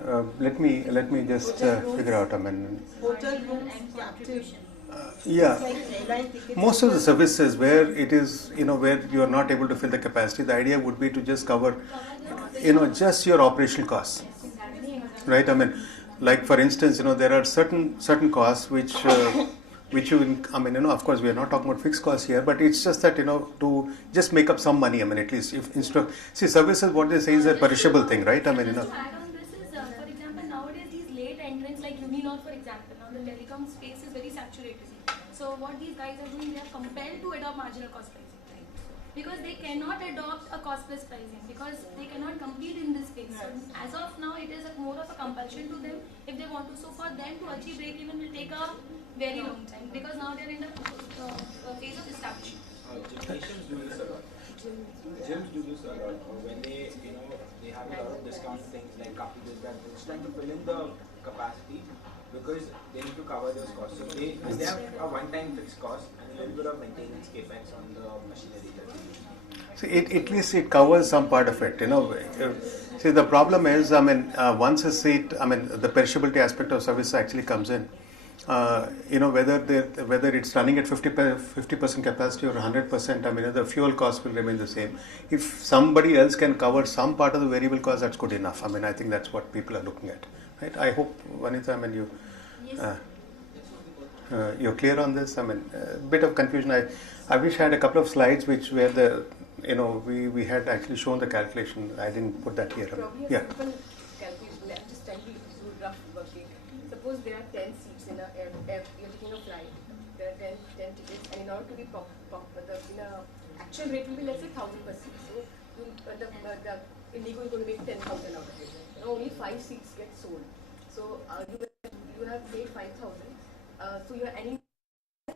Let me just figure out. I mean, hotel rooms and captive. yeah, Like airline tickets. most of the services where it is, where you are not able to fill the capacity, the idea would be to just cover, just your operational costs, right? I mean, like for instance, there are certain costs which I mean, of course, we are not talking about fixed costs here, but it's just that, to just make up some money. I mean, at least if instead of, see, services, what they say is a perishable thing, right? I mean, Just to add on this is, for example, nowadays these late entrants like Uninor, for example, now the telecom space is very saturated. So what these guys are doing, they are compelled to adopt marginal cost pricing, right? Because they cannot adopt a cost plus pricing because they cannot compete in this space. So as of now, it is more of a compulsion to them if they want to. So for them to achieve break even will take a very long time because now they are in the phase of establishment. Gyms do this a lot. Gyms do this a lot. When they have a lot of discount things like coffee, this, that, it's trying to fill in the capacity because they need to cover those costs. So they have a one-time fixed cost and a little bit of maintenance capex on the machinery that they use. see, at least it covers some part of it. See, the problem is, I mean, once a seat, I mean, the perishability aspect of service actually comes in. Whether it's running at 50% capacity or 100%, I mean, the fuel cost will remain the same. If somebody else can cover some part of the variable cost, that's good enough. I mean, I think that's what people are looking at, right? I hope, Vanitha, I mean, you're clear on this. I mean, a bit of confusion. I wish I had a couple of slides where we had actually shown the calculation. I didn't put that here. Probably a simple calculation. I'm just trying to do rough working. Suppose there are 10 seats in you're taking a flight. There are 10 tickets, and in order to be actual rate will be let's say 1,000 per seat. So the Indigo is going to make 10,000 out of it. Only 5 seats get sold. So you have paid 5,000. So you are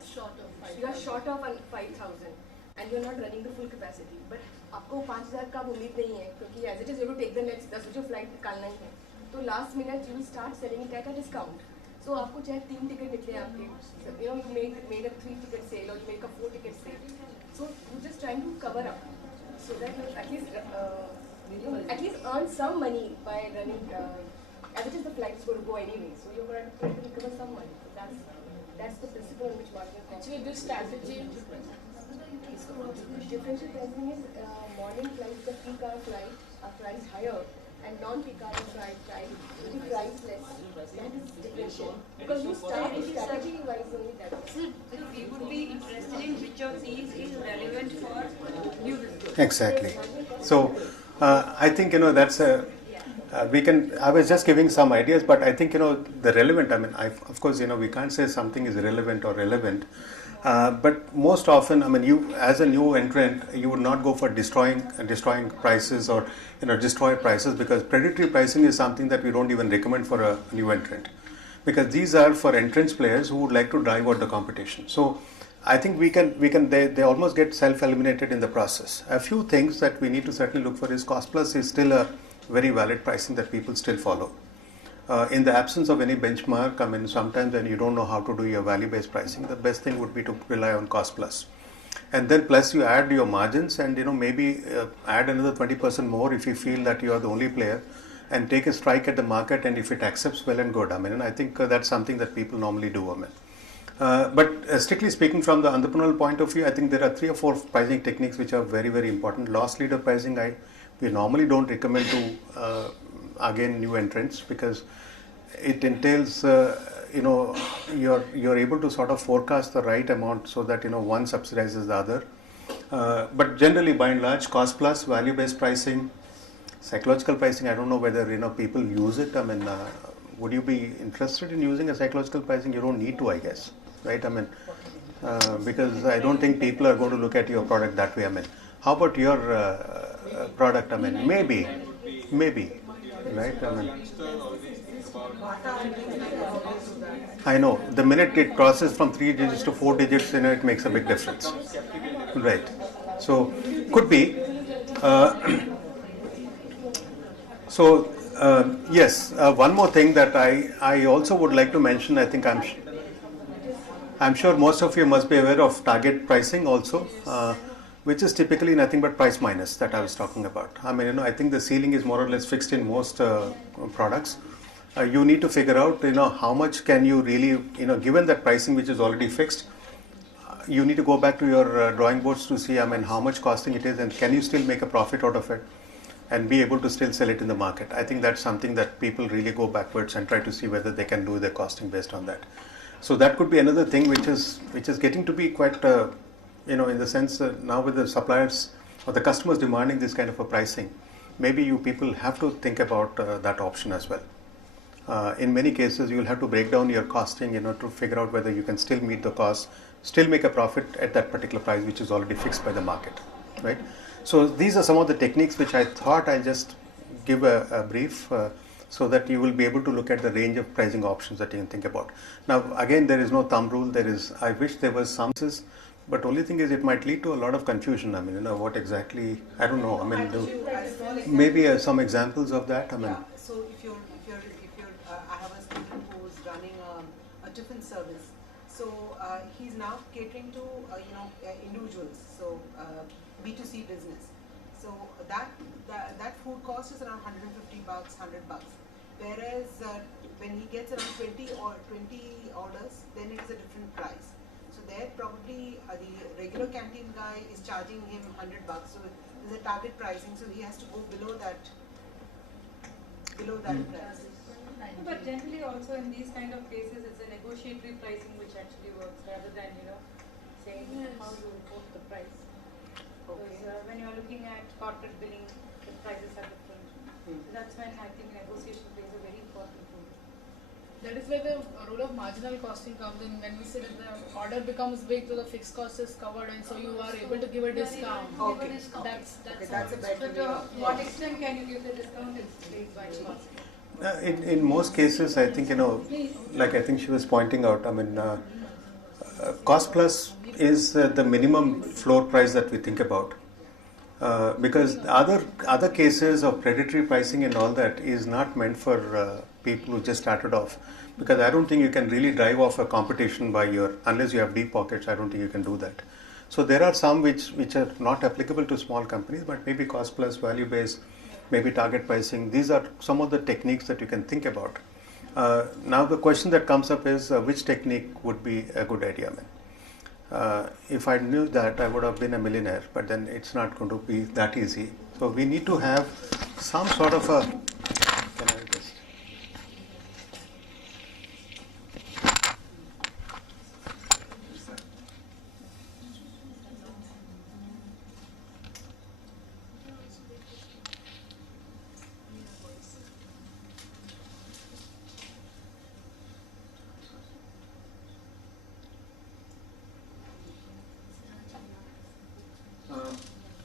short of 5,000. You are short of 5,000. And you're not running the full capacity. But आपको 5,000 का उम्मीद नहीं है क्योंकि as it is you have to take the next 10 बजे flight निकालना ही है. तो last minute you will start selling it at a discount. So आपको चाहे 3 टिकट निकले आपके, you made a 3 ticket sale or you make a 4 ticket sale. So you're just trying to cover up so that you at least earn some money by running. As it is the flight is going to go anyway, so you're going to try to recover some money. So that's the principle on which margin. Actually, this strategy. Differential pricing is morning flights, the peak hour flight are priced higher, and non-peak hour flight will be priced less. That is differential. Because you start strategy wise only that. So we would be interested in which of these is relevant for new business. Exactly. So I think that's a. I was just giving some ideas, but I think the relevant. I mean, of course we can't say something is irrelevant or relevant. But most often, I mean, you as a new entrant, you would not go for destroying prices or destroy prices, because predatory pricing is something that we don't even recommend for a new entrant, because these are for entrenched players who would like to drive out the competition. So I think they almost get self-eliminated in the process. A few things that we need to certainly look for is cost plus is still a very valid pricing that people still follow. In the absence of any benchmark, I mean, sometimes when you don't know how to do your value-based pricing, the best thing would be to rely on cost plus. And then plus you add your margins and, maybe add another 20% more if you feel that you are the only player, and take a strike at the market, and if it accepts, well and good. I mean, and I think that's something that people normally do. I mean. But strictly speaking, from the entrepreneurial point of view, I think there are 3 or 4 pricing techniques which are very, very important. Loss leader pricing, we normally don't recommend to, again, new entrants, because it entails, you're able to sort of forecast the right amount so that, one subsidizes the other. But generally, by and large, cost plus, value-based pricing, psychological pricing, I don't know whether, people use it. I mean, would you be interested in using a psychological pricing? You don't need to, I guess, right? I mean, because I don't think people are going to look at your product that way. I mean, how about your product? I mean, maybe, right? I mean, I know the minute it crosses from 3 digits to 4 digits, it makes a big difference, right? So could be. Yes, one more thing that I also would like to mention. I think I'm sure most of you must be aware of target pricing also, which is typically nothing but price minus that I was talking about. I mean, I think the ceiling is more or less fixed in most products. you need to figure out, how much can you really, given that pricing which is already fixed, you need to go back to your drawing boards to see, how much costing it is, and can you still make a profit out of it, and be able to still sell it in the market. I think that's something that people really go backwards and try to see whether they can do their costing based on that. So that could be another thing which is getting to be quite, in the sense now with the suppliers or the customers demanding this kind of a pricing, maybe you people have to think about that option as well. In many cases, you will have to break down your costing, to figure out whether you can still meet the cost, still make a profit at that particular price which is already fixed by the market, right? So these are some of the techniques which I thought I'll just give a brief so that you will be able to look at the range of pricing options that you can think about. Now, again, there is no thumb rule. I wish there was some, but only thing is it might lead to a lot of confusion. What exactly, I don't know. Maybe some examples of that. Yeah. So if you're, I have a student who's running a tiffin service. So he's now catering to individuals. So B2C business. So that food cost is around $150, $100. Whereas when he gets around 20 orders, then it is a different price. So there probably the regular canteen guy is charging him $100. So there's a target pricing. So he has to go below that price. But generally also in these kind of cases, it's a negotiatory pricing which actually works rather than, saying how you report the price. Because when you're looking at corporate billing, the prices are different. So that's when I think negotiation plays a very important role. That is where the role of marginal costing comes in. When we say that the order becomes big, so the fixed cost is covered, and so you are able to give a discount. Okay. That's That's a better But way to of- what extent can you give the discount is based by cost? In most cases, I think, like I think she was pointing out, cost plus is the minimum floor price that we think about. Because other cases of predatory pricing and all that is not meant for people who just started off. Because I don't think you can really drive off a competition unless you have deep pockets, I don't think you can do that. So there are some which are not applicable to small companies, but maybe cost plus, value based, maybe target pricing. These are some of the techniques that you can think about. Now the question that comes up is which technique would be a good idea? If I knew that, I would have been a millionaire, but then it's not going to be that easy. So we need to have some sort of a. Can I just?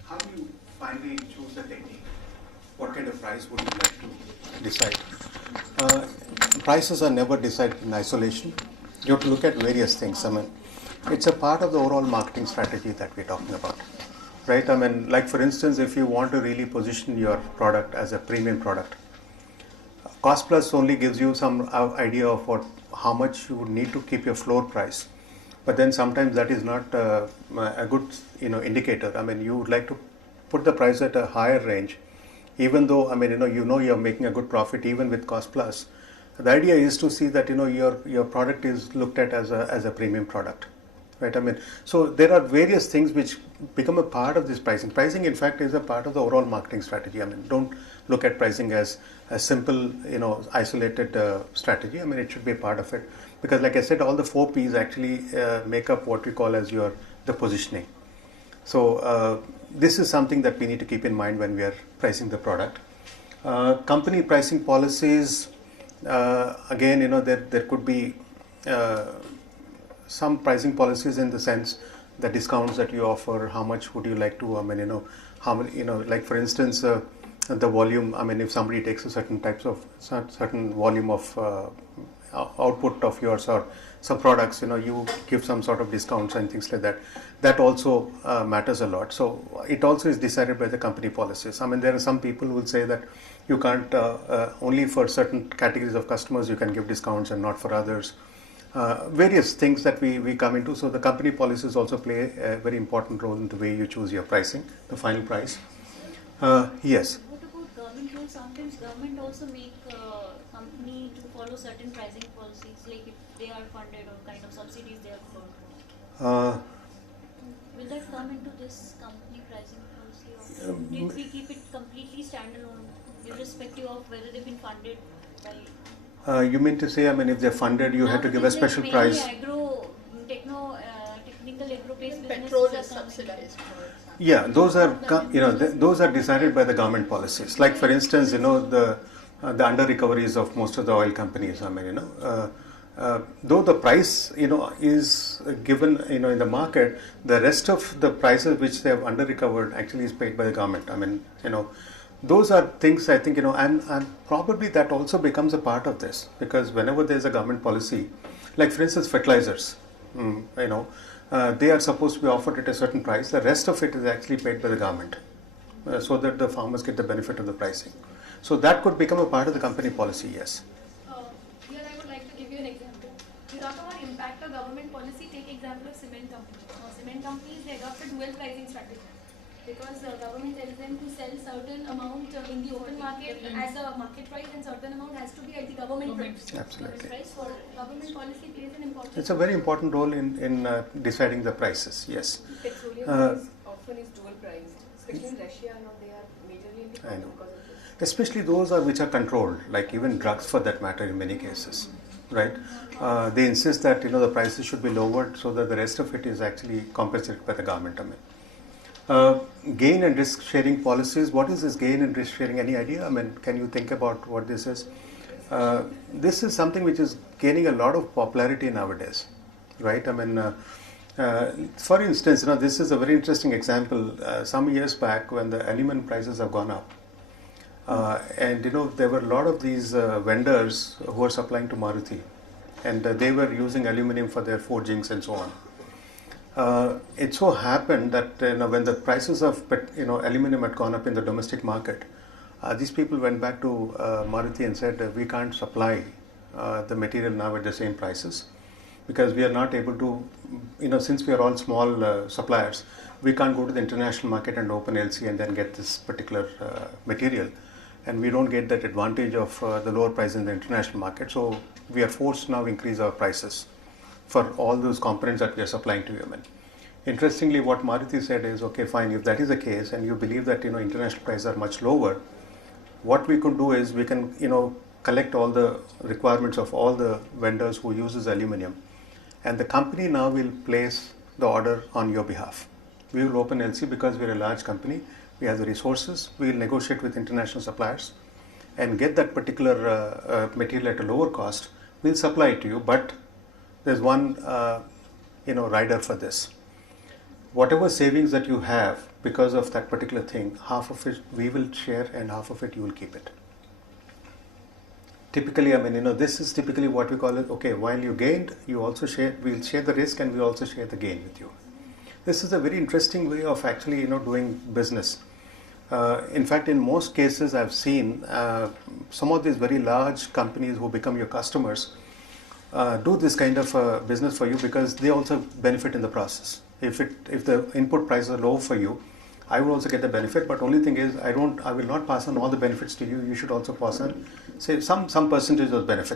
How do you finally choose the technique? What kind of price would you like to decide? Prices are never decided in isolation. You have to look at various things. It's a part of the overall marketing strategy that we're talking about, right? Like for instance, if you want to really position your product as a premium product, cost plus only gives you some idea of how much you would need to keep your floor price. But then sometimes that is not a good indicator. You would like to put the price at a higher range, even though you're making a good profit even with cost plus. The idea is to see that your product is looked at as a premium product, right? So there are various things which become a part of this pricing. Pricing, in fact, is a part of the overall marketing strategy. Don't look at pricing as a simple, isolated strategy. It should be a part of it. Because like I said, all the 4 P's actually make up what we call as the positioning. So this is something that we need to keep in mind when we are pricing the product. Company pricing policies, again, there could be some pricing policies in the sense the discounts that you offer, how much would you like to, how many, like for instance, the volume, if somebody takes a certain volume of output of yours or some products, you give some sort of discounts and things like that. That also matters a lot. So it also is decided by the company policies. There are some people who will say that you can't, only for certain categories of customers you can give discounts and not for others. Various things that we come into. So the company policies also play a very important role in the way you choose your pricing, the final price. Yes. What about government rules? Sometimes government also make company to follow certain pricing policies, like if they are funded or kind of subsidies they are for? Will that come into this company pricing policy, or did we keep it completely standalone, irrespective of whether they've been funded by? You mean to say, I mean, if they're funded, you have to give a special price? Technical agro-based businesses Petrol are is coming. subsidized. Yeah, those are those are decided by the government policies. Like for instance, the under recoveries of most of the oil companies. I mean, though the price is given in the market, the rest of the prices which they have under recovered actually is paid by the government. I mean, those are things I think and probably that also becomes a part of this, because whenever there is a government policy, like for instance fertilizers, they are supposed to be offered at a certain price. The rest of it is actually paid by the government, so that the farmers get the benefit of the pricing. So that could become a part of the company policy. Yes. Here I would like to give you an example. You talk about impact of government policy. Take example of cement companies. Cement companies, they adopt a dual pricing strategy, because the government tells them to sell certain amount in the open market as a market price, and certain amount has to be at the government price. Absolutely. Price for government policy plays an important. It's a very important role in deciding the prices. Yes. Petroleum Uh, is often is dual priced, especially in Russia. Now they are majorly into I know. because of this. Especially those which are controlled, like even drugs for that matter in many cases, right? They insist that the prices should be lowered so that the rest of it is actually compensated by the government. I mean, gain and risk sharing policies. What is this gain and risk sharing? Any idea? I mean, can you think about what this is? This is something which is gaining a lot of popularity nowadays, right? I mean, for instance, this is a very interesting example. Some years back, when the aluminum prices have gone up, and there were a lot of these vendors who were supplying to Maruti, and they were using aluminum for their forgings and so on. It so happened that when the prices of aluminum had gone up in the domestic market, these people went back to Maruti and said, we can't supply the material now at the same prices, because we are not able to, since we are all small suppliers, we can't go to the international market and open LC and then get this particular material, and we don't get that advantage of the lower price in the international market. So we are forced to now increase our prices for all those components that we are supplying to Yemen. Interestingly, what Maruti said is, okay, fine, if that is the case and you believe that international prices are much lower, what we could do is we can collect all the requirements of all the vendors who uses aluminum, and the company now will place the order on your behalf. We will open LC because we are a large company, we have the resources, we will negotiate with international suppliers and get that particular material at a lower cost. We'll supply it to you, but there's one rider for this. Whatever savings that you have because of that particular thing, half of it we will share and half of it you will keep it. Typically, I mean, this is typically what we call it, okay, while you gained, you also share, we'll share the risk and we also share the gain with you. This is a very interesting way of actually, doing business. In fact, in most cases I've seen some of these very large companies who become your customers do this kind of business for you because they also benefit in the process. If the input prices are low for you, I will also get the benefit, but only thing is I will not pass on all the benefits to you. You should also pass on, say, some percentage of benefit.